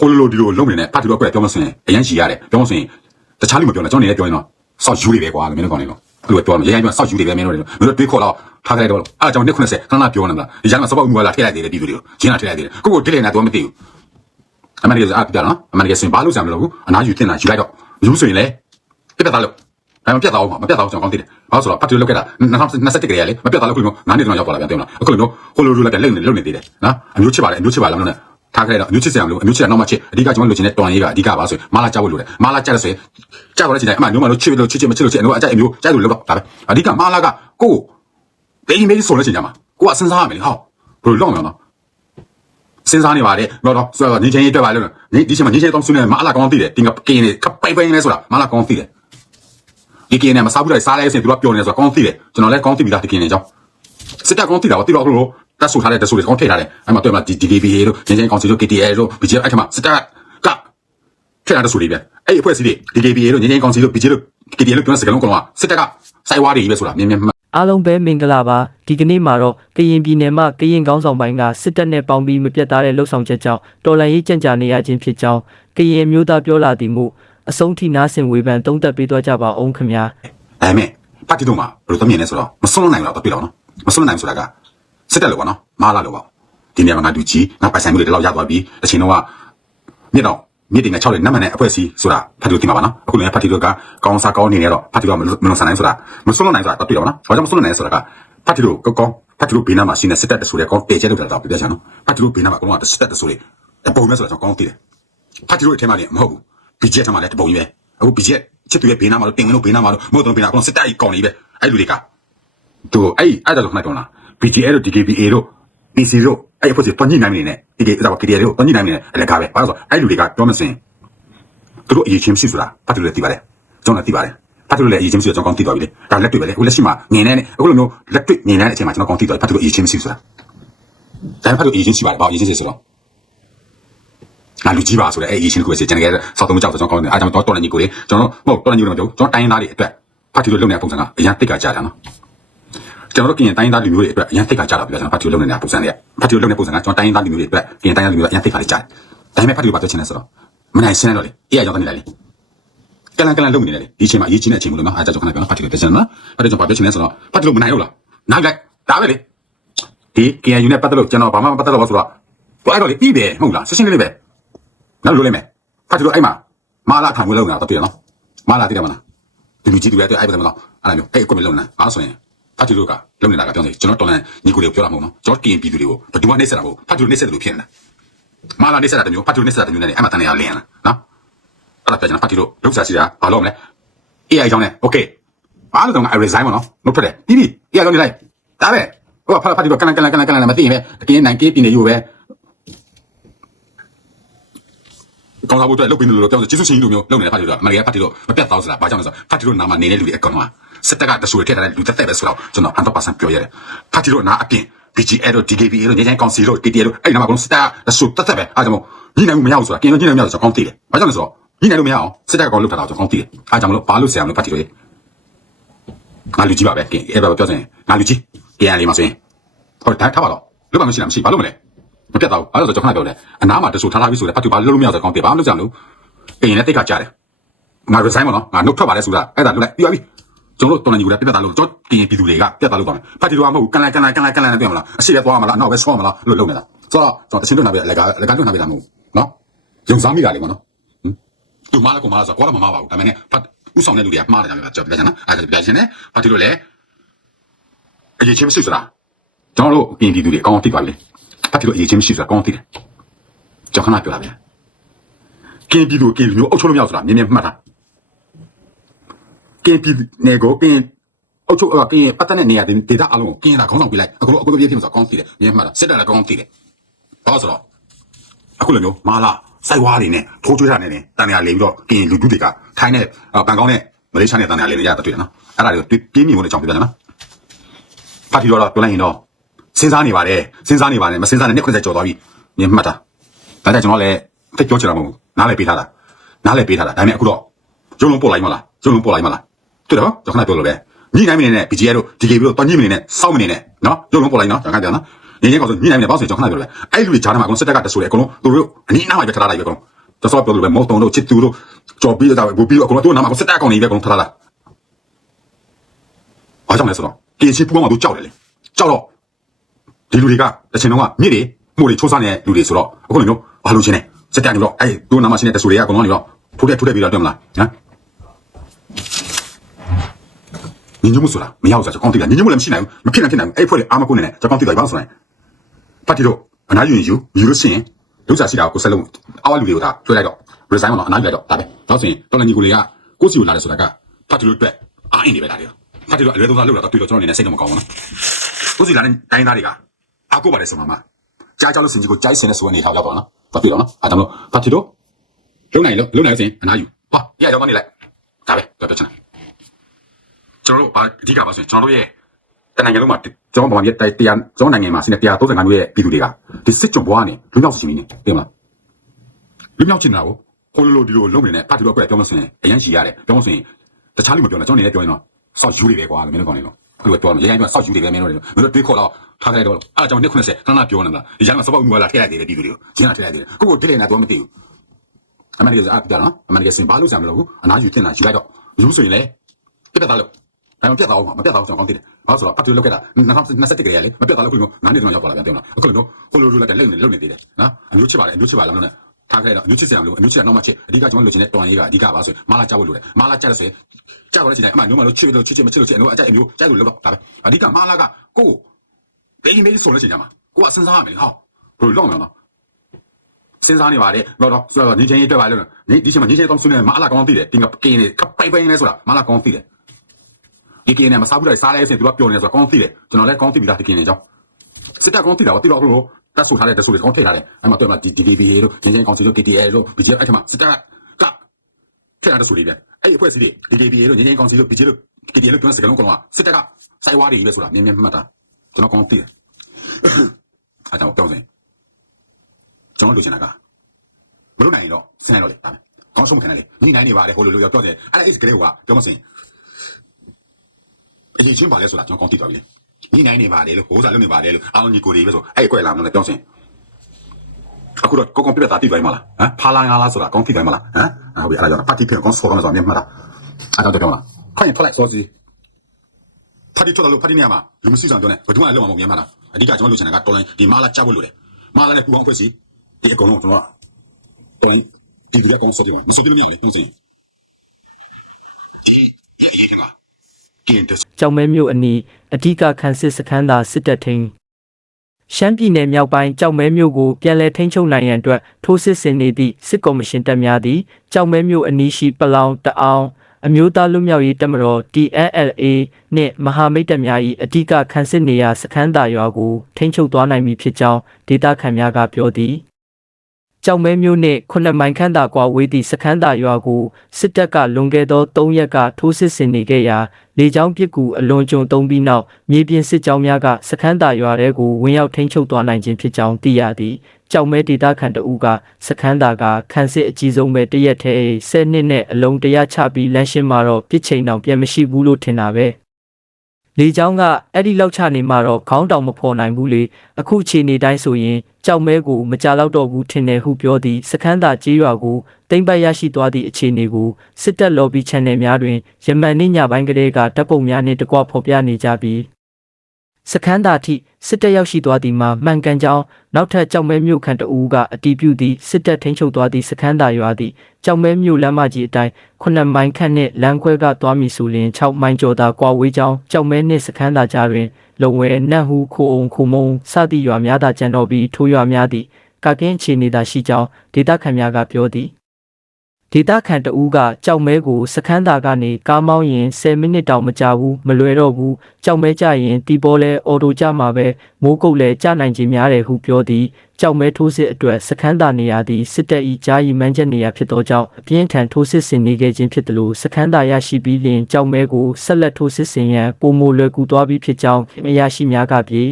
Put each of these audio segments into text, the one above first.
ဟိုလိုလိုဒီလိုလုံးနေနဲ့ဖတ်တီတော့ကွက်ပြောမစင်အရင်ရှိရတယ်ပြောမစင်တခြားလူမပြောနဲ့ကျွန်တော်နေလည်းပြောရင်တော့စောက်ယူတွေပဲကွာမင်းတို့ကောင်းနေတော့သူကပြောတယ်ရရင်ပြောစောက်ယူတွေပဲမင်းတို့တွေမင်းတို့တွေးခေါ်တော့ထားခဲ့တော့အဲ့ကြောင့်190ခဏခဏပြောနေတာဒီကျမ်းမှာစပောက်မြွာလာထည့်လိုက်သေးတယ်ပြည်သူတွေကိုဂျင်းလာထည့်လိုက်သေးတယ်ကိုကိုတိလေနေတော့မသိဘူးအမေရိကန်ကပြနော်အမေရိကန်စင်ဘာလို့ဆံမလို့အနာယူတင်တာယူလိုက်တော့ယူဆိုရင်လေပြတ်တာလို့ဒါမှပြတ်တော့မပြတ်တော့ကျွန်တော်ကောင်းသိတယ်ဘာလို့ဆိုတော့ဖတ်တီလောက်ခဲ့တာ2021ကလေးလေမပြတ်တော့ခုမျိုး9နှစ်တော့ရောက်သွားလာပြန်တယ်မလားအခုလိုမျိုးဟိုလိုလိုလည်းလုံနေလုံနေသေးတယ်နော်အမျိုးချစ်ပါလေအမျိုးချစ်ပါလားလို့နဲ့ ထားခဲ့တော့အမျိုးချစ်စရာမလိုအမျိုးချစ်တာနောက်မှချစ်အဓိကကျွန်တော်လိုချင်တဲ့တွန်ရေးကအဓိကပါဆိုရင်မာလာကြောက်လို့လိုတယ်မာလာကြောက်လို့ဆိုရင်ကြောက်တော့ချင်တယ်အမှမျိုးမလို့ချစ်လို့ချစ်ချင်မချစ်လို့ချစ်အမျိုးအကြိုက်အမျိုးကြိုက်လို့လောက်တော့ဒါပဲအဓိကမာလာကကိုကိုတိတ်မေးဆိုလို့ချင်ကြမှာကိုကစဉ်းစားရမယ်လေဟောဘယ်လိုလုပ်မလဲနော်စဉ်းစားနေပါတယ်တော့တော့ဆိုတော့ညီချင်းရေးတွေ့ပါလို့ညီဒီချိန်မှာညီချင်းတောင်းဆွနေမာလာကောင်းသိတယ်တင်ကကင်းနေကပိုင်ပိုင်နေဆိုတာမာလာကောင်းသိတယ်ဒီကင်းနေမစားဘူးလေစားလိုက်ရင်သူကပျော်နေဆိုတော့ကောင်းသိတယ်ကျွန်တော်လည်းကောင်းသိပြီလားဒီကင်းနေကြောင်းစစ်တပ်ကောင်းသိတာပါတိတော့လို့ တက်ဆူထားတဲ့တက်ဆူတွေကောင်းထည့်ထားတယ်အဲ့မှာတွေ့မှာဒီ DDB တို့ညီချင်းကောင်းစီတို့ KTL တို့ BGF အဲ့ထမှာစစ်တပ်ကထည့်ထားတဲ့ဆူတွေပဲအဲ့ဒီအဖွဲ့အစည်းတွေ DDB တို့ညီချင်းကောင်းစီတို့ BGF တို့ KTL တို့ပြောတဲ့စကားလုံးကတော့စစ်တပ်ကစိုက်ဝါးတွေပဲဆိုတာမြင်မြင်မှတ်အားလုံးပဲမင်္ဂလာပါဒီကနေ့မှာတော့ကရင်ပြည်နယ်မှာကရင်ကောင်းဆောင်ပိုင်းကစစ်တပ်နဲ့ပေါင်းပြီးမပြတ်သားတဲ့လှုပ်ဆောင်ချက်ကြောင့်တော်လှန်ရေးကြံ့ကြာနေရခြင်းဖြစ်ကြောင်းကရင်မျိုးသားပြောလာသည်မှုအဆုံးထိနားဆင်ဝေဖန်သုံးသပ်ပေးသွားကြပါအောင်ခင်ဗျာဒါပေမဲ့ပါတီတို့မှာဘယ်လိုသမြင်လဲဆိုတော့မစွန့်နိုင်တော့တော့ပြတော့နော်မစွန့်နိုင်ဆိုတာက စစ်တက်လို့ပေါ့နော်မာလာလို့ပေါ့ဒီနေရာမှာငါဒူကြီးငါပိုင်ဆိုင်မှုတွေတလောက်ရသွားပြီအချိန်တော့ကမြစ်တော့မြစ်တင်ငါ6တဲ့နံပါတ်နဲ့အဖွဲ့အစည်းဆိုတာဖတ်တီတို့သိမှာပါနော်အခုလည်းဖတ်တီတို့ကကောင်းစားကောင်းနေနေတော့ဖတ်တီတို့ကမလွန်ဆန်နိုင်ဆိုတာမစွန့်နိုင်ဆိုတာတော့တွေ့တော့နော်ဘာကြောင့်မစွန့်နိုင်ဆိုတာကဖတ်တီတို့ကောကောဖတ်တီတို့ဘေးနားမှာရှိနေစစ်တက်တဆိုတဲ့ကောတေကျဲလို့တော့ပြပြချင်နော်ဖတ်တီတို့ဘေးနားမှာကောကစစ်တက်တဆိုတဲ့ပုံမဲ့ဆိုတာကျွန်တော်ကောင်းသိတယ်ဖတ်တီတို့ရဲ့ထဲမှာလည်းမဟုတ်ဘူး BJ ထဲမှာလည်းတပုံကြီးပဲအခု BJ ချစ်သူရဲ့ဘေးနားမှာလို့တင်ဝင်လို့ဘေးနားမှာလို့မဟုတ်တော့ဘေးနားကတော့စစ်တပ်ကြီးကောင်းနေပဲအဲ့လူတွေကသူအဲ့အဲ့ဒါတော့ခဏတော့လား BJ တို့ DKBA တို့ PC တို့အဲ့အဖွဲ့စီတွန်ကြီးနိုင်နေနဲ့ DK ဒါပါ KDA တို့တွန်ကြီးနိုင်နေနဲ့အလကားပဲဘာလို့ဆိုအဲ့လူတွေကပြောမစင်သူတို့အရေးချင်းရှိဆိုတာဖတ်တယ်လည်းသိပါတယ်ကျွန်တော်လည်းသိပါတယ်ဖတ်တယ်လည်းအရေးချင်းရှိတော့ကျွန်တော်ကောင်းသိသွားပြီလေဒါလက်တွေ့ပဲလေအခုလက်ရှိမှာငင်နေနဲ့အခုလိုမျိုးလက်တွေ့ငင်နေတဲ့အချိန်မှာကျွန်တော်ကောင်းသိသွားပြီဖတ်တယ်အရေးချင်းရှိဆိုတာဒါဖတ်တယ်အရေးချင်းရှိပါတယ်ဘာအရေးချင်းရှိဆိုတော့ငါလူကြီးပါဆိုတဲ့အဲ့အရေးချင်းကိုပဲစီကျွန်တော်ကစောက်သုံးကြောက်ဆိုကျွန်တော်ကောင်းတယ်အားကြောင့်တော့တော်နေကြီးကိုလေကျွန်တော်မဟုတ်တော်နေကြီးလို့မပြောကျွန်တော်တိုင်းသားတွေအတွက်ဖတ်တယ်လို့လုပ်နေတဲ့ပုံစံကအရင်တိတ်ကကြတာနော် ကျွန်တော်တို့ကရင်တိုင်းသားလူမျိုးတွေအတွက်အရင်တိတ်ကကြတာပြကျွန်တော်ဖတ်တယ်လုပ်နေတဲ့ပုံစံတွေကဖတ်တယ်လုပ်နေတဲ့ပုံစံကကျွန်တော်တိုင်းသားလူမျိုးတွေအတွက်ကရင်တိုင်းသားလူမျိုးကအရင်တိတ်ကကြတယ်ဒါပေမဲ့ဖတ်တယ်ဘာပြောချင်လဲဆိုတော့မနိုင်ရှင်းတော့လေအေးအကြောင်းကနေလိုက်လေကလန်ကလန်လုပ်နေတယ်လေဒီအချိန်မှာအရေးကြီးတဲ့အချိန်မလို့နော်အားကြောင့်ခဏပြောဖတ်တယ်ပြောချင်နော်ဖတ်တယ်ကျွန်တော်ဘာပြောချင်လဲဆိုတော့ဖတ်တယ်လို့မနိုင်ဘူးလားနိုင်လိုက်ဒါပဲလေဒီ KNU နဲ့ပတ်သက်လို့ကျွန်တော်ဘာမှမပတ်သက်တော့ဘူးဆိုတော့တွားတော့လေပြီးပဲဟုတ်လားရှင်းရှင်းလေးလေးပဲနောက်လိုလိမ့်မယ်ဖတ်တယ်လို့အဲ့မှာမာလာခံဝင်လုပ်နေတာတော့တွေ့ရနော်မာလာတိတယ်မလားဒီလူကြီးတွေအဲ့အဲ့ပဲမလားအဲ့လိုမျိုးအဲ့ကွက်မလုံနဲ့အားဆိုရင် ဖတ်တယ်လို့ကလုံနေတာကပြောနေကျွန်တော်တော်လန်ညီကိုတွေကိုပြောတာမဟုတ်နော်ကျွန်တော် KN ပြည်သူတွေကိုဘယ်သူမှနှိမ့်ဆက်တာမဟုတ်ဖတ်တယ်လို့နှိမ့်ဆက်တယ်လို့ဖြစ်နေတာမာလာနှိမ့်ဆက်တာတမျိုးဖတ်တယ်လို့နှိမ့်ဆက်တာတမျိုးနဲ့အဲ့မှာတန်နေရလင်းလားနော်အဲ့ဒါပြောချင်တာဖတ်တယ်လို့လောက်စားစီတာဘာလို့မလဲ AI ကြောင့်နဲ့ okay ဘာလို့တော့ငါ resign မနော်မထွက်တယ်ပြီးပြီ AI ကြောင့်နေလိုက်ဒါပဲဟိုဖတ်ဖတ်တယ်ကလန်ကလန်ကလန်ကလန်မသိရင်ပဲအကင်းနိုင်ကေးပြနေယူပဲကောင်းစားဖို့အတွက်လုပ်ပြီးလို့ပြောဆိုကျေးဇူးရှင်ကြီးလိုမျိုးလုပ်နေတဲ့ဖတ်တီတို့အမေရိကန်ဖတ်တီတို့မပြတ်သွားစလားဘာကြောင့်လဲဆိုတော့ဖတ်တီတို့နာမနေတဲ့လူတွေအကောင်က စစ်တပ်ကတဆူရထည့်ထားတဲ့လူသက်သက်ပဲဆိုတော့ကျွန်တော်100%ပြောရတယ်ဖတ်တီတို့နာအပြင် BGA တို့ DKBA တို့ညချမ်းကောင်စီတို့ KTL တို့အဲ့ဒီနာမကောင်စစ်တပ်တဆူသက်သက်ပဲအားကြောင့်ညနိုင်မှုမရဘူးဆိုတာကင်းလို့ညနိုင်မရဆိုတော့ကောင်းသိတယ်ဘာကြောင့်လဲဆိုတော့ညနိုင်လို့မရအောင်စစ်တပ်ကကောင်လုပ်ထားတာကျွန်တော်ကောင်းသိတယ်အားကြောင့်မလို့ဘာလို့ဆရာမလို့ဖတ်တီတို့ငါလူကြီးပါပဲကင်းအဲ့ဘာပြောစင်ငါလူကြီးကင်းရလေးမှာဆိုရင်ဟောဒါထားပါတော့လုပ်ပါမရှိလားမရှိဘာလို့မလဲမပြတ်တော့အဲ့ဒါဆိုကျွန်တော်ခဏပြောတယ်အနားမှာတဆူထားထားပြီးဆိုတယ်ဖတ်တီဘာလို့လို့မရဆိုတော့ကောင်းတယ်ဘာမှလုပ်ကြမလို့ကင်းနဲ့တိတ်ကကြားတယ်ငါ resign မနော်ငါနှုတ်ထွက်ပါတယ်ဆိုတာအဲ့ဒါလွတ်လိုက်ပြီးပါပြီ ကျွန်တော်တို့တော်နေကြီးကပြတ်တာလို့ကျွန်တော်တင်ပြည်သူတွေကပြတ်တာလို့ပါမယ်ဖတ်တီတော့မဟုတ်ကန်လိုက်ကန်လိုက်ကန်လိုက်ကန်လိုက်နဲ့တွေ့မလားအရှိပဲသွားမလားနောက်ပဲဆောမလားလို့လုပ်နေတာဆိုတော့ကျွန်တော်တချင်းတွန်းလာပြီလက်ကလက်ကတွန်းလာပြီလားမဟုတ်နော်ယုံစားမိတာလေမနော်ဟင်သူမလာကမလာဆိုတော့မမပါဘူးဒါပေမဲ့ဖတ်ဥဆောင်တဲ့လူတွေကမှားတယ်ကြတယ်ကြောက်ပြကြနော်အဲ့ဒါပြချင်းနဲ့ဖတ်တီလို့လေအရေးချင်းမရှိဆိုတာကျွန်တော်တို့ပြင်ပြည်သူတွေအကောင်းသိပါလေဖတ်တီလို့အရေးချင်းမရှိဆိုတာအကောင်းသိတယ်ကျွန်တော်ခဏပြောတာဗျာကင်းပြည်သူကင်းလူမျိုးအုပ်ချုပ်လို့မရဆိုတာမြင်မြင်မှတ်တာ ကင်းပြည်နေကိုကင်းအုတ်ချုပ်ကင်းပတ်သက်တဲ့နေရာဒေသအလုံးကိုကင်းလာခေါင်းဆောင်ပြလိုက်အခုအခုပြည့်ပြည့်ဆိုကောင်းသိတယ်မြင်မှတ်တာစစ်တပ်လည်းကောင်းသိတယ်ဘာလို့ဆိုတော့အခုလိုမျိုးမာလာစိုက်ဝါးတွေနဲ့ထိုးချွေးတာနဲ့တန်နေရာလေပြီးတော့ကင်းလူတုတွေကထိုင်းနဲ့ဘန်ကောက်နဲ့မလေးရှားနဲ့တန်နေရာလေနေရတဲ့တွေ့နော်အဲ့ဒါတွေကိုပြင်းမြင်ဖို့အကြောင်းပြတယ်နော်ပါတီတော့ပြောလိုက်ရင်တော့စဉ်းစားနေပါတယ်စဉ်းစားနေပါတယ်မစဉ်းစားနဲ့နှစ်ခွင့်ဆက်ကြော်သွားပြီမြင်မှတ်တာဒါကြောင့်ကျွန်တော်လည်းသိပြောချင်တာမဟုတ်ဘူးနားလည်းပေးထားတာနားလည်းပေးထားတာဒါပေမဲ့အခုတော့ရုံလုံးပို့လိုက်မလားရုံလုံးပို့လိုက်မလား တွေ့တော့ကျွန်တော်ခဏပြောလို့ပဲညိနိုင်မနေနဲ့ BGA တို့ DKB တို့တော်ညိမနေနဲ့စောင့်မနေနဲ့နော်ရုပ်လုံးပေါ်လိုက်နော်ဒါခါကြနော်ညင်ရဲကောင်ဆိုညိနိုင်မနေပေါ့ဆိုကျွန်တော်ခဏပြောလို့ပဲအဲ့လူတွေဂျားထဲမှာအကုန်စစ်တက်ကတဆူတယ်အကုန်လုံးသူတို့အနီးအနားမှာပဲထားတာလိုက်ပဲအကုန်ကျွန်တော်ပြောလို့ပဲမော်တုံတို့ချစ်သူတို့ကြော်ပြီးတော့ဘူပြီးတော့အကုန်လုံးသူ့နာမှာစစ်တက်ကောင်နေပဲအကုန်ထားတာအားကြောင့်လဲဆိုတော့ကင်းချင်းပူပေါင်းမှာတို့ကြောက်တယ်လေကြောက်တော့ဒီလူတွေကတချင်တော့ကမြစ်တွေမှုတွေချိုးစားနေတဲ့လူတွေဆိုတော့အခုလိုမျိုးဘာလို့ချင်းလဲစက်တန်ပြီးတော့အဲဒိုနာမရှိတဲ့တဆူတွေကအကုန်လုံးနေတော့ထိုးတဲ့ထိုးတဲ့ပြီးတော့တွေ့မလားဟမ် ညညမှုဆိုတာမရဘူးဆိုတော့ကောင်းတိကညညမှုလည်းမရှိနိုင်ဘူးမဖြစ်နိုင်ဖြစ်နိုင်ဘူးအဲ့ဖွဲ့လေအာမကုန်းနေတယ်ကျွန်တော်တိကဘာလို့ဆိုရင်ပတ်တီတို့အနာယူရင်ယူယူလို့ရှိရင်ဒုစရရှိတာကိုဆက်လုံးအောက်လူတွေကိုဒါတွေ့လိုက်တော့ resign တော့အနာယူလိုက်တော့ဒါပဲတော့ဆိုရင်တော်လန်ကြီးကိုလေကကိုစီကိုလာတယ်ဆိုတာကပတ်တီတို့အတွက်အားအင်းနေပဲဒါတွေပတ်တီတို့အလွယ်သုံးစားလုပ်တာတော့တွေ့တော့ကျွန်တော်အနေနဲ့စိတ်တော့မကောင်းဘူးနော်ကိုစီလာတဲ့တိုင်းသားတွေကအားကိုပါတယ်ဆိုမှမှကြားကြောက်လို့စင်ကြီးကိုကြိုက်စင်တဲ့ဆိုအနေထားရောက်တော့နော်ဘာဖြစ်တော့နော်အားကြောင့်လို့ပတ်တီတို့လုံနိုင်လို့လုံနိုင်လို့စင်အနာယူဟာရရောက်တော့နေလိုက်ဒါပဲတော့ပြချင်တယ် ကျွန်တော်တို့ဘာအဓိကပါဆိုရင်ကျွန်တော်တို့ရဲ့တနိုင်ငံလုံးမှာကျွန်တော်ဘာမှတရားတရားကျွန်တော်နိုင်ငံမှာစီနေတရား35မျိုးရဲ့ပြည်သူတွေကဒီစစ်ကြုံဘွားနေလူမျိုးစီမင်းနေပြင်မလားလူမျိုးချင်တာကိုခိုးလို့လို့ဒီလိုလုံးနေတဲ့ပတ်တီတော့ပြပြောမစင်အရန်ရှိရတယ်ပြောမစင်တခြားလူမပြောနဲ့ကျွန်တော်နေလည်းပြောရင်တော့စောက်ယူတွေပဲကွာမင်းတို့ကောင်းနေတော့အဲ့လိုပြောတယ်ရရင်ပြောစောက်ယူတွေပဲမင်းတို့တွေမင်းတို့တွေးခေါ်တော့ထားခဲ့တော့အဲ့ကြောင့်နှစ်90ခဏပြောနေတာဒီကျမ်းမှာစပောက်မှုလာထည့်လိုက်တယ်ပြည်သူတွေကိုကျင်းလာထည့်လိုက်တယ်ကိုကိုတိလေနေတော့မသိဘူးအမှန်တကယ်ဆိုအပြနော်အမှန်တကယ်စင်ဘာလို့ဆံမလို့အနာယူတင်လာယူလိုက်တော့ယူဆိုရင်လေပြတ်တာလို့ ဒါမှပြတ်တာအောင်မပြတ်တာအောင်ကျွန်တော်ကောင်းသိတယ်ဘာလို့ဆိုတော့ပတ်တီလောက်ခဲ့တာ2021ကလေးလေမပြတ်တာလို့ခုလိုမျိုး9နှစ်တော့ရောက်ပါလာပြန်ပြောလားအခုလိုမျိုးဟိုလိုလိုလိုက်တယ်လုံနေလုံနေသေးတယ်နော်အမျိုးချစ်ပါလေအမျိုးချစ်ပါလားလို့ထားခဲ့တော့အမျိုးချစ်စရာမလိုအမျိုးချစ်တာတော့မှချစ်အဓိကကျွန်တော်လိုချင်တဲ့တော်ရေးကအဓိကပါဆိုရင်မာလာကြောက်လို့လေမာလာကြောက်လို့ဆိုရင်ကြောက်တော့ချင်တယ်အမှမျိုးမလို့ချစ်လို့ချစ်ချစ်မချစ်လို့ချစ်အမျိုးအကြိုက်အမျိုးကြိုက်လို့လို့ဒါပဲအဓိကမာလာကကိုဒေးလီမေးဆိုလို့ချင်ကြမှာကိုကစဉ်းစားရမယ်ဟောဘယ်လိုလုပ်မလဲနော်စဉ်းစားနေပါတယ်တော့တော့ဆိုတော့ညီချင်းရေးတွေ့ပါလို့ညီဒီချိန်မှာညီချင်းတောင်းဆွနေမာလာကောင်းသိတယ်တင်ကကင်းနေကပိုင်ပိုင်နေဆိုတာမာလာကောင်းသိတယ် ဒီကင်းနေမစားဘူးလိုက်စားလိုက်စင်သူကပြောနေဆိုတာကောင်းသိတယ်ကျွန်တော်လည်းကောင်းသိပြီလားဒီကင်းနေကြောင်းစစ်တပ်ကောင်းသိတာတော့တိတော့လို့တက်ဆူထားတဲ့တက်ဆူတွေကောင်းထိထားတယ်အဲ့မှာတွေ့မှာဒီ DDB တို့ညီချင်းကောင်စီတို့ KTL တို့ BGF အဲ့ထမှာစစ်တပ်ကထည့်ထားတဲ့ဆူတွေပြအဲ့အဖွဲ့အစည်းတွေ DDB တို့ညီချင်းကောင်စီတို့ BGF တို့ KTL တို့ပြောစကလုံးကောင်ကစစ်တပ်ကစိုက်ဝါးတွေပဲဆိုတာမြင်မြင်မှတ်တာကျွန်တော်ကောင်းသိတယ်အဲ့တော့ပြောစင်ကျွန်တော်လိုချင်တာကမလို့နိုင်ရင်တော့ဆင်းရတော့လေဒါပဲကောင်းဆုံးမခံနဲ့လေညီနိုင်နေပါလေဟိုလိုလိုပြောတယ်အဲ့ဒါ is ကလေးကပြောမစင် အရေးချင်းပါလဲဆိုတာကျွန်တော်ကောင်းသိသွားပြီလေညီနိုင်နေပါလေလို့ဟိုးစားလုပ်နေပါလေလို့အားလုံးညီကိုတွေပဲဆိုအဲ့အကွက်လာမလို့ပြောစင်အခုတော့ကောကောပြတ်တာတိသွားမှာလားဟမ်ဖာလာငါလားဆိုတာကောင်းတိသွားမှာလားဟမ်ဟုတ်ပြီအဲ့ဒါကြောင့်ပါတီပြန်ကောင်းဆော်တော့ဆိုမြင်မှာလားအဲ့တော့ပြောမှာခွင့်ထွက်လိုက်စောစီပါတီထွက်လို့ပါတီနေရာမှာလူမရှိဆောင်ပြောနေဘယ်သူမှလည်းလုံးဝမမြင်မှာလားအဓိကကျွန်တော်လိုချင်တာကတော်လိုင်းဒီမာလာချဖို့လို့လေမာလာနဲ့ပူအောင်ဖွဲ့စီဒီအကုန်လုံးကျွန်တော်တော်လိုင်းဒီလူကကောင်းစောတယ်မစွတ်တယ်မရဘူးသူစီဒီဒီမှာ ကင်းတဲ့ကြောင်မဲမြို့အနီးအဓိကခန်းစစ်စခန်းသာစစ်တပ်ထိန်ရှမ်းပြည်နယ်မြောက်ပိုင်းကြောင်မဲမြို့ကိုပြန်လည်ထိန်းချုပ်နိုင်ရန်အတွက်ထိုးစစ်ဆင်နေသည့်စစ်ကော်မရှင်တပ်များသည်ကြောင်မဲမြို့အနီးရှိပလောင်တအောင်အမျိုးသားလူမျိုးရေးတပ်မတော် TNLA နှင့်မဟာမိတ်တပ်များ၏အဓိကခန်းစစ်နေရာစခန်းသာရွာကိုထိန်းချုပ်သွားနိုင်ပြီဖြစ်ကြောင်းဒေသခံများကပြောသည် ကြောင်မဲမျိုးနှင့်ခုနှစ်မိုင်ခန့်သာကွာဝေးသည့်စခန်းသာရွာကိုစစ်တပ်ကလွန်ခဲ့သော၃ရက်ကထိုးစစ်ဆင်နေခဲ့ရာလေကြောင်းပစ်ကူအလွန်ကျွံသုံးပြီးနောက်မြေပြင်စစ်ကြောင်းများကစခန်းသာရွာထဲကိုဝင်ရောက်ထိန်းချုပ်သွားနိုင်ခြင်းဖြစ်ကြောင်းသိရသည်ကြောင်မဲဒေသခံတအူးကစခန်းသာကခန်းစစ်အကြီးဆုံးပဲတရက်ထဲ10နှစ်နဲ့အလုံးတရချပြီးလမ်းရှင်းမှာတော့ပြစ်ချိန်တောင်ပြန်မရှိဘူးလို့ထင်တာပဲ လေချောင်းကအဲ့ဒီလောက်ချနေမှာတော့ခေါင်းတောင်မဖော်နိုင်ဘူးလေအခုခြေနေတိုင်းဆိုရင်ကြောက်မဲကိုမကြတော့တော့ဘူးထင်တယ်ဟုပြောသည်စခန်းသာကြေးရွာကိုတိမ့်ပတ်ရရှိသွားသည့်အခြေအနေကိုစစ်တပ် lobby channel များတွင်ယမန်နေ့ညပိုင်းကလေးကတပ်ပုံများနှင့်တကွဖော်ပြနေကြပြီး စခန်းသာထိစစ်တပ်ရောက်ရှိသွားသည်မှာမှန်ကန်ကြောင်းနောက်ထပ်ကြောက်မဲမြို့ခံတအူးကအတီးပြုသည့်စစ်တပ်ထိန်းချုပ်သွားသည့်စခန်းသာရွာသည့်ကြောက်မဲမြို့လမ်းမကြီးအတိုင်းခုနှစ်မိုင်ခန့်နှင့်လမ်းခွဲကသွားမည်ဆိုလျှင်6မိုင်ကျော်သာကွာဝေးကြောင်းကြောက်မဲနှင့်စခန်းသာကြားတွင်လုံဝဲနတ်ဟူခိုအောင်ခိုမုံစသည့်ရွာများသာကျန်တော့ပြီးထိုးရွာများသည့်ကကင်းအခြေအနေသာရှိကြောင်းဒေသခံများကပြောသည် ဒေသခံတဦးကကြောက်မဲကိုစခန်းသာကနေကားမောင်းရင်10မိနစ်တောင်မကြာဘူးမလွယ်တော့ဘူးကြောက်မဲကြရင်တီပေါ်လဲအော်တိုကြမှာပဲမိုးကုတ်လဲကြနိုင်ခြင်းများတယ်ဟုပြောသည်ကြောက်မဲထိုးစစ်အတွက်စခန်းသာနေရာသည်စစ်တပ်၏ဂျာယီမန်းချက်နေရာဖြစ်သောကြောင့်အပြင်းထန်ထိုးစစ်ဆင်နေခဲ့ခြင်းဖြစ်တယ်လို့စခန်းသာရရှိပြီးလျှင်ကြောက်မဲကိုဆက်လက်ထိုးစစ်ဆင်ရန်ပုံမလွယ်ကူသွားပြီးဖြစ်ကြောင်းအရာရှိများကပြေ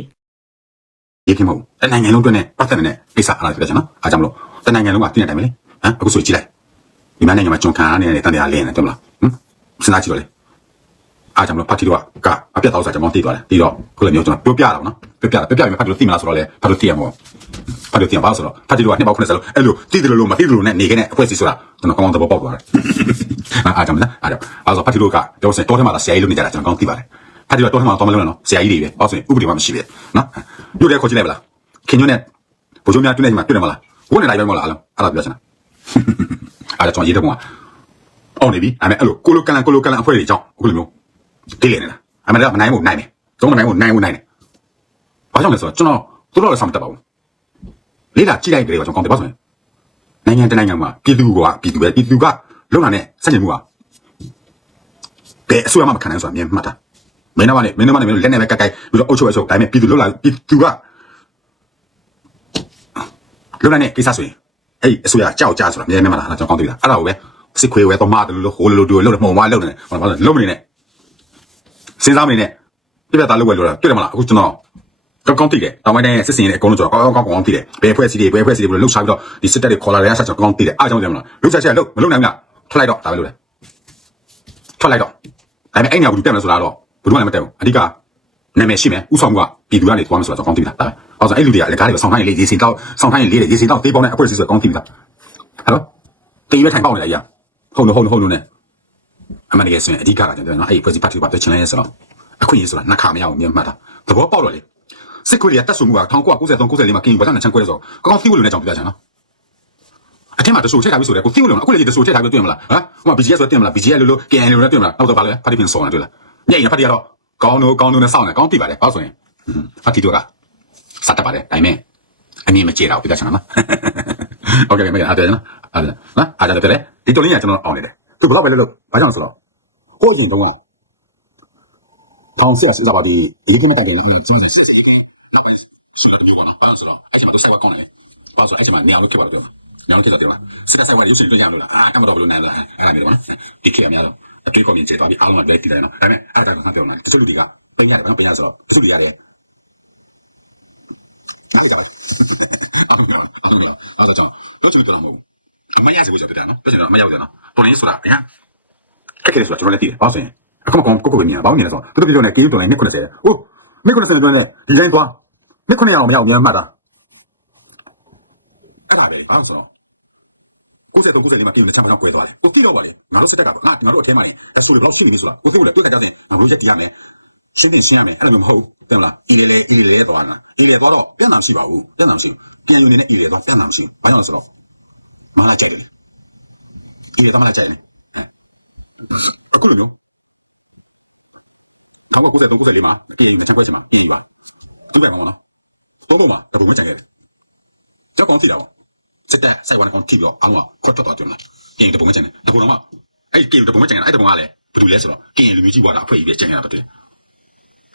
ရေးခင်မဟုတ်တနိုင်ငံလုံးအတွက်နဲ့ပတ်သက်နေတဲ့ကိစ္စအားလားပြောချင်နော်အားကြောင့်မလို့တနိုင်ငံလုံးကသိနေတယ်မလဲဟမ်အခုဆိုကြည့်လိုက် ဒီမနိုင်ငံမှာကျွန်ခံရနေတဲ့တန်တရားလင်းနေတယ်မလားဟမ်စဉ်းစားကြည့်တော့လေအားကြောင့်မလို့ပါတီတော့ကအပြတ်တော့စားကျွန်တော်တည်သွားတယ်တည်တော့ခုလည်းမျိုးကျွန်တော်ပြောပြတာပေါ့နော်ပြပြပြပြရင်ဖတ်လို့သိမလားဆိုတော့လေဖတ်လို့သိရမှာဖတ်လို့သိရပါဆိုတော့ဖတ်ကြည့်လို့နှစ်ပေါက်90လို့အဲ့လိုသိတယ်လို့မသိတယ်လို့နဲ့နေခဲ့တဲ့အဖွဲ့အစည်းဆိုတာကျွန်တော်ကောင်းကောင်းသဘောပေါက်သွားတယ်အားကြောင့်လားအားကြောင့်အားဆိုဖတ်ကြည့်လို့ကပြောစင်တော့ထဲမှာဆရာကြီးလို့နေကြတာကျွန်တော်ကောင်းသိပါတယ်ဖတ်ကြည့်လို့တော့ထဲမှာတော့မလို့နော်ဆရာကြီးတွေပဲဟောဆိုရင်ဥပဒေမှမရှိပဲနော်ညို့တဲ့ခေါ်ကြည့်လိုက်ပါလားခင်ညွန့်နဲ့ဘိုးချုပ်များတွေ့နေမှာတွေ့တယ်မလားဝန်းနေလိုက်ပဲမလားအားလုံးအဲ့ဒါပြောချင်တာ အားကြောင့်ရေးတဲ့ကောင်ကအော်နေပြီအဲ့မဲ့အဲ့လိုကိုလိုကန်လန်ကိုလိုကန်လန်အဖွဲ့တွေကြောင့်အခုလိုမျိုးတိလေနေတာအမှန်တော့မနိုင်ဘူးနိုင်တယ်သုံးမနိုင်ဘူးနိုင်ဘူးနိုင်တယ်ဘာကြောင့်လဲဆိုတော့ကျွန်တော်တို့တော့လည်းဆောင်မတက်ပါဘူးလေးလာကြည့်လိုက်တယ်ကျွန်တော်ကောင်းတယ်ပါဆိုရင်နိုင်ငံတနိုင်ငံမှာပြည်သူကပြည်သူပဲပြည်သူကလုံလာနဲ့စက်ကျင်မှုကဘယ်အစိုးရမှမခံနိုင်ဆိုတာမြင်မှတ်တာမင်းတော့လည်းမင်းတော့လည်းလက်နဲ့ပဲကက်ကိုက်ပြီးတော့အုပ်ချုပ်အုပ်ချုပ်ဒါပေမဲ့ပြည်သူလုံလာပြည်သူကလုံလာနဲ့ကိစ္စဆိုရင် အဲ့အစိုးရကြောက်ကြဆိုတာမြင်မြင်မှတ်တာကျွန်တော်ကောင်းတယ်လားအဲ့ဒါကိုပဲစစ်ခွေဝဲတော့မာတယ်လို့ဟိုလိုလိုတူလို့လို့မှော်မလုံနေဟောဘာလို့လုံမနေနဲ့စဉ်းစားမနေနဲ့ပြပြသားလုပ်ဝဲလို့လားတွေ့တယ်မလားအခုကျွန်တော်ကောင်းကောင်းသိတယ်တောင်ပိုင်းတိုင်းစစ်စင်ရဲ့အကုန်လုံးကျွန်တော်ကောင်းကောင်းကောင်းကောင်းသိတယ်ဘယ်ဖွဲ့စီတွေဘယ်ဖွဲ့စီတွေဘယ်လိုလှုပ်ရှားပြီးတော့ဒီစစ်တပ်တွေခေါ်လာတဲ့ဆက်ကျွန်တော်ကောင်းကောင်းသိတယ်အားကြောင့်တယ်မလားလှုပ်ရှားချက်လှုပ်မလှုပ်နိုင်ဘူးလားထွက်လိုက်တော့ဒါပဲလို့လေထွက်လိုက်တော့ဒါပေမဲ့အဲ့ညာဘူးတက်မလို့ဆိုတာတော့ဘယ်သူမှလည်းမတက်ဘူးအဓိကနာမည်ရှိမယ်ဥဆောင်ကပြည်သူကနေသွားမယ်ဆိုတော့ကျွန်တော်ကောင်းသိပြီလားဒါပဲ ဟောဆိုအဲ့လူတွေကလည်းကားတွေဆောင်းထိုင်းလေးရေစင်တော့ဆောင်းထိုင်းလေးရေစင်တော့သေးပေါင်းတဲ့အဖွဲ့အစည်းဆိုတော့ကောင်းသိပြီလားဟယ်လိုတေးပဲထိုင်ပေါက်နေလိုက်ရဟုတ်လို့ဟုတ်လို့ဟုတ်လို့ ਨੇ အမှန်တကယ်ဆိုရင်အဓိကကကျွန်တော်နော်အဲ့ဒီဖွဲ့စည်းပတ်ထူပါပြချင်လဲဆိုတော့အခွင့်အရေးဆိုတာနှစ်ခါမရအောင်မြင်မှတ်တာသဘောပေါက်တော့လေစစ်ခွေးရတက်ဆူမှုက1993 94မှာကင်ဘာသာနဲ့ချန်ခွဲဆိုတော့ကောင်းကောင်းသိလို့လည်းကြောင်ပြချင်နော်အထက်မှာတဆူချက်ထားပြီဆိုတော့ကိုသိလို့အခုလည်းတဆူချက်ထားပြီတွေ့မလားဟမ်ဟိုမှာ BGS ဆိုတင်မလား BGS လို့လို့ KN လို့လည်းတွေ့မလားနောက်တော့ဗာလဲဖတ်တိပင်ဆောင်းနေတွေ့လားညရင်ဖတ်တိကတော့ကောင်းတို့ကောင်းတို့နဲ့စောင့်နေကောင်းသိပါတယ်ဘာဆိုရင်ဖတ်တိတို့က စတတ်ပါတယ်ဒါပေမဲ့အမြင်မကျေတာကိုပြသချင်တာနော်ဟုတ်ကဲ့ကဲမကအားတယ်နော်အားတယ်နော်အားတယ်ပြတယ်ဒီတော်လေးကကျွန်တော်အောင်နေတယ်သူဘယ်တော့ပဲလုပ်လို့ဘာကြောင့်လဲဆိုတော့ကိုယ့်ရင်တုန်းကထောင်ဆက်စစ်စားပါဒီရေးခင်းတဲ့တိုင်ကလည်းစောစေစစ်စစ်ရေးခင်းနောက်ပဲဆိုတော့မျိုးကတော့ပါဆိုတော့အဲ့ဒီမှာသူဆက်ပါကောင်းတယ်ပါဆိုတော့အဲ့ဒီမှာနေရာလို့ပြောတယ်ပြောညောင်းကြည့်တော့ပြောစစ်တပ်ဆိုင်ကရုပ်ရှင်တွေ့ရလို့လားအာကမတော့ဘလို့နိုင်လားအဲ့ဒါမျိုးပါဒီခေတ်အများဆုံးအတွေ့အကြုံကြီးကျေသွားပြီးအားလုံးကလက်တည်တယ်နော်ဒါပေမဲ့အားကြောင့်ဆက်ပြောမှာတချို့လူတွေကပိန်ရတယ်နော်ပိန်ရဆိုတော့တချို့လူတွေကလည်း ယ်အားရပါအားလုံးအားလုံးအားလုံးကြောင့်တို့ချင်တော့မဟုတ်အမရစေဘူးကြတယ်နော်တို့ချင်တော့မရောက်တယ်နော်ပေါ်ရင်းဆိုတာအရင်ခက်ခဲတယ်ဆိုတာကျွန်တော်လည်းသိတယ်။ဘာလို့ဆိုရင်အခုမှကောကိုကိုပဲမြင်တာဘာလို့မြင်လဲဆိုတော့သူတို့ပြောနေကေးတော်လိုင်းနှစ်90။အိုးနှစ်90အတွင်းနဲ့ဒီတိုင်းသွားနှစ်900အောင်မရအောင်မြန်မှတ်တာ။အဲ့ဒါပဲဘာလို့ဆိုတော့ကိုယ်ဆက်တော့ကိုယ်ဆက်လေးမှာပြင်တဲ့ချမ်းပန်းကွဲသွားတယ်။ကိုကြည့်တော့ပါလေငါတို့စက်တက်ကပါငါငါတို့အထဲမှာရင်အဆိုးတွေဘယ်လောက်ရှိနေပြီဆိုတာကိုကိုလည်းတွေ့တဲ့ကြောင့်ငါတို့ရက်တည်ရမယ်။ ရှင်းပြရှင်းရမယ်အဲ့လိုမဟုတ်ဘူးတဲ့လားဤလေလေဤလေလေသွားလားဤလေသွားတော့ပြန်လာရှိပါဘူးပြန်လာရှိပြန်ယူနေနဲ့ဤလေသွားပြန်လာရှိဘာကြောင့်လဲဆိုတော့မလာကြိုက်တယ်ဤလေသွားမလာကြိုက်တယ်အခုလိုနော်။နောက်ကုတဲ့တုံးကုတဲ့လေးမှာပြည်ရင်ချမ်းခွဲချင်မှာပြည်ပါ။ဒီဘက်မှာနော်။တော့ဘုံမှာတပုံမကြံခဲ့တယ်။ကြောက်ကောင်းစီတာပေါ့။စစ်တပ်ဆိုင်ဝါကောင်ထိပြီးတော့အောင်ကခွတ်ထွက်သွားကြတယ်။ပြည်ရင်တပုံမကြံတယ်။တပုံတော့အဲ့ပြည်ရင်တပုံမကြံတယ်အဲ့တပုံကလည်းဘယ်လိုလဲဆိုတော့ပြည်ရင်လူမျိုးကြီးပွားတာအဖွဲ့ကြီးပဲကြံရတာပဲ။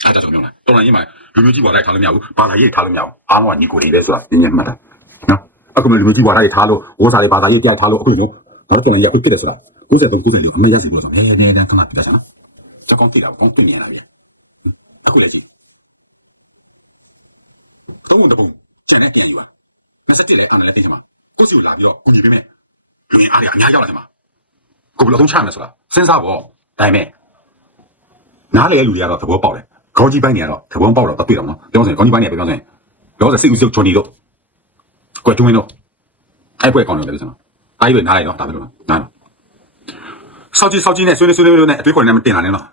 အဲ့ဒါကြောင့်မျိုးလားတော်တော်ကြီးမှာလူမျိုးကြီးဘွားလိုက်ထားလို့မရဘူးဘာသာရေးထားလို့မရဘူးအားလုံးကညီကိုတွေပဲဆိုတာညဉ့်မှတ်တာနော်အခုမှလူမျိုးကြီးဘွားလိုက်ထားလို့ဝိုးစားလေးဘာသာရေးတရားထားလို့အခုလိုမျိုးဒါတော့တော်တော်ကြီးအခုဖြစ်တယ်ဆိုတာ93 94လို့အမေရစီလို့ဆိုမြဲမြဲမြဲတမ်းခဏပြပြချင်နော်ကြောက်ကောင်းသိတာကောင်းသိမြင်လာပြီအခုလည်းစီသုံးဘုံတစ်ပုံကျန်တဲ့ပြန်ယူပါ27လဲအာဏာလဲသိချင်မှာကိုစီကိုလာပြီးတော့ကူညီပေးမယ်လူရင်းအားတွေအများရောက်လာတယ်မှာကိုဘယ်လိုသုံးချရမလဲဆိုတာစဉ်းစားပေါ့ဒါပေမဲ့နားလေလူတွေကတော့သဘောပေါက်တယ် ခေါင်းကြီးပိုင်းတွေကတော့သဘောပေါက်တော့တွေ့တော့နော်ပြောစင်ခေါင်းကြီးပိုင်းတွေပြောစင်ပြောစင်စိတ်ဦးစိတ်ချွန်နေတော့ကွယ်တွင်းတော့အဲ့ပွဲကောင်းတယ်လေကျွန်တော်အားကြီးပဲနားလိုက်တော့ဒါပဲလို့နားတော့စောက်ကြီးစောက်ကြီးနဲ့ဆွေးနွေးဆွေးနွေးလို့နဲ့အတွေးခေါ်နေမှတင်လာနေတော့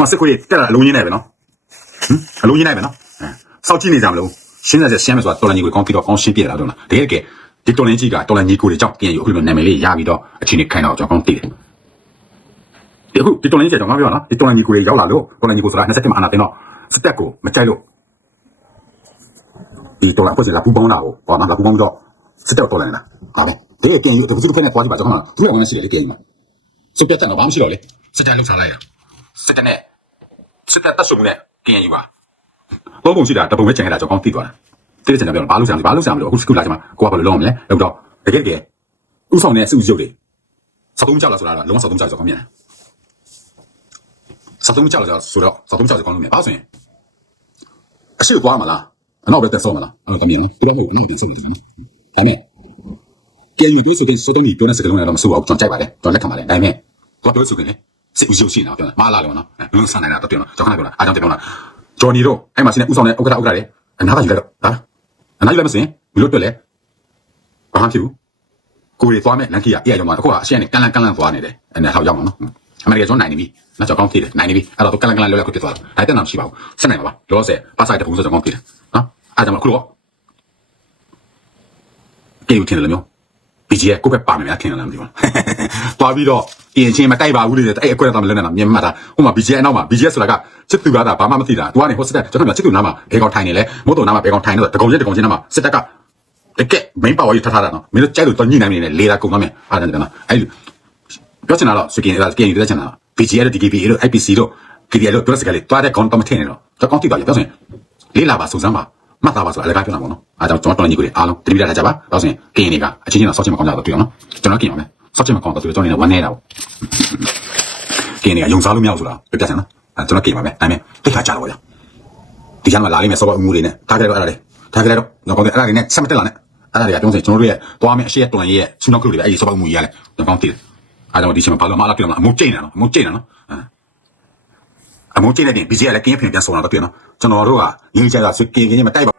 မစစ်ခွေတက်လာအလုံးရင်းနေပဲနော်ဟမ်အလုံးရင်းနေပဲနော်အဲစောက်ကြည့်နေကြမလို့ရှင်းတဲ့ရှင်းမယ်ဆိုတာတော်လန်ကြီးကိုကောင်းပြီးတော့ကောင်းရှင်းပြလာတော့လားတကယ်ကဲဒီတော်လန်ကြီးကတော်လန်ကြီးကိုတွေကြောင့်ပြန်ယူအခုလိုနာမည်လေးရပြီးတော့အချင်းနေခိုင်းတော့ကျွန်တော်ကောင်းသိတယ် ဒီအခုဒီတော်လန်ကြီးကျွန်တော်ပြောနော်ဒီတော်လန်ကြီးကိုတွေရောက်လာလို့တော်လန်ကြီးကိုဆိုတာ27မှာအနာတင်တော့စတက်ကိုမကြိုက်လို့ဒီတော်လန်ဖွဲ့စလာပူပေါင်းတာကိုဟောနော်လာပူပေါင်းတော့စတက်တော်လန်လာဒါပဲတကယ်ပြန်ယူဒီခုသူဖက်နဲ့သွားကြည့်ပါကျွန်တော်သူလည်းဝင်ရှိတယ်လေပြန်ယူမှာစပြတ်တယ်တော့ဘာမှမရှိတော့လေစတက်လောက်စားလိုက်ရစတက်နဲ့စစ်တပ်တက်ဆုံမှုနဲ့ KNU ပါဘောပုံရှိတာတပုံပဲကျန်ခဲ့တာကျွန်တော်သိသွားတာတိကျကျန်ပြောဘာလို့ဆရာမလဲဘာလို့ဆရာမလဲအခုစကူလာချင်မှာကိုကဘာလို့လုံးမလဲလောက်တော့တကယ်တကယ်ဥဆောင်တဲ့စုရုပ်တွေစတုံးကြောက်လာဆိုတာလုံးဝစတုံးကြောက်ဆိုကောင်းမြန် စတုံးကြောက်လာဆိုတော့စတုံးကြောက်ဆိုကောင်းလို့မြန်ဘာဆိုရင်အရှိကွာမလားအနောက်ပဲတက်ဆုံးမလားအဲ့တော့ကောင်းမြန်နော်ဒီတော့ဟုတ်အနောက်ပြန်ဆုံးတယ်နော်ဒါမဲ့ KNU ပြောဆိုတဲ့စတုံးကြီးပြောတဲ့စကားလုံးလည်းတော့မဆိုးပါဘူးကျွန်တော်ကြိုက်ပါတယ်ကျွန်တော်လက်ခံပါတယ်ဒါပေမဲ့ကိုကပြောဆိုခင်လေစစ်ဦးရုပ်ရှိနေတာပြောတာမလားလို့နော်လုံးဆန်နေတာတော့ပြောတော့ကျွန်တော်ခဏပြောတာအားကြောင့်ပြောတာဂျော်နီတို့အဲ့မှာစနေဥဆောင်တဲ့ဥက္ကဋ္ဌဥက္ကဋ္ဌတွေအနားကယူလိုက်တော့ဒါအနားယူလိုက်မစင်ဘလို့တွေ့လဲဘာမှဖြစ်ဘူးကိုရီသွားမဲ့လန်ကီယာအေးရောမှာတခုကအရှက်နဲ့ကန်လန်ကန်လန်သွားနေတယ်အဲ့ဒါဟောက်ရောက်မှာနော် အမေရိကန်ကျွန်တော်နိုင်နေပြီနောက်ကြောင်ကောင်းဖြစ်တယ်နိုင်နေပြီအဲ့တော့ကန်လန်ကန်လန်လောလောကိုဖြစ်သွားတယ်ဒါတက်နာမရှိပါဘူးဆက်နိုင်ပါပါလောဆယ်ပါဆိုင်တပုံစံကြောင်ကောင်းဖြစ်တယ်နော်အဲ့ဒါမှခုတော့ကေယူထင်တယ်လို့မျိုး BG ကကိုယ့်ဘက်ပါမယ်များထင်တယ်လားမသိဘူး။သွားပြီးတော့အင်ချင်းမတိုက်ပါဘူးလေအဲ့အကွက်တော့မလွတ်နေတာမြင်မှတ်တာဟိုမှာ BG အနောက်မှာ BG ဆိုတာကစစ်သူကတာဘာမှမသိတာ။ तू ကနေဟိုစစ်တပ်ကျွန်တော်ကစစ်သူနားမှာဘယ်ကောင်ထိုင်နေလဲမို့တော်နားမှာဘယ်ကောင်ထိုင်နေတော့တကောင်ချင်းတကောင်ချင်းနားမှာစစ်တပ်ကတကက် main power ကြီးထထားတာနော်မင်းတို့ကြိုက်လို့တော့ညှိနှိုင်းနေတယ်လေတာကုန်သွားမယ်အားတယ်နော်အဲ့ ပြောချင်တာတော့စကင်အဲ့ဒါစကင်ပြောချင်တာ BG ရဲ့ DKP တို့ IPC တို့ KDL တို့ပြောစကားလေးတွားတဲ့ကောင်တော့မထင်နဲ့တော့ကျွန်တော်ကောင်းတိပါပြောစင်လေးလာပါစုံစမ်းပါမှတ်သားပါဆိုအလကားပြောတာပေါ့နော်အားကြောင့်ကျွန်တော်တော်ညီကိုအားလုံးတတိယလာကြပါပြောစင်ကင်နေကအချင်းချင်းတော့ဆောက်ချင်မကောင်းကြတော့တွေ့အောင်နော်ကျွန်တော်ကင်ပါမယ်ဆောက်ချင်မကောင်းတော့တွေ့ကျွန်တော်နေဝမ်းနေတာပေါ့ကင်နေကယုံစားလို့မရဘူးဆိုတာပြပြစင်နော်အဲကျွန်တော်ကင်ပါမယ်အဲ့မဲ့တိတ်ခါကြတော့ဗျာဒီကနေ့လာလိမ့်မယ်ဆောက်အမှုတွေနဲ့ထားကြတော့အဲ့ဒါလေးထားကြတော့တော့ကောင်းတယ်အဲ့ဒါတွေနဲ့ဆက်မတက်လာနဲ့အဲ့ဒါတွေကပြောစင်ကျွန်တော်တို့ရဲ့သွားမယ်အရှိရတော်ရဲ့ဆူနောက်ကလူတွေအဲ့ဒီဆောက်အမှုကြီးရလဲတော့ကောင်းတယ် အားကြောင့်ဒီချိန်မှာဘာလို့မအားလာကြလားအမှုကျိန်နေနော်အမှုကျိန်နေနော်အမိုးကျင်းတဲ့ပြင် BG ကလည်းကင်းရဖင်ပြန်ဆောင်လာတော့တွေ့နော်ကျွန်တော်တို့ကရင်းချက်ကစကင်းကင်းမတိုက်ပါ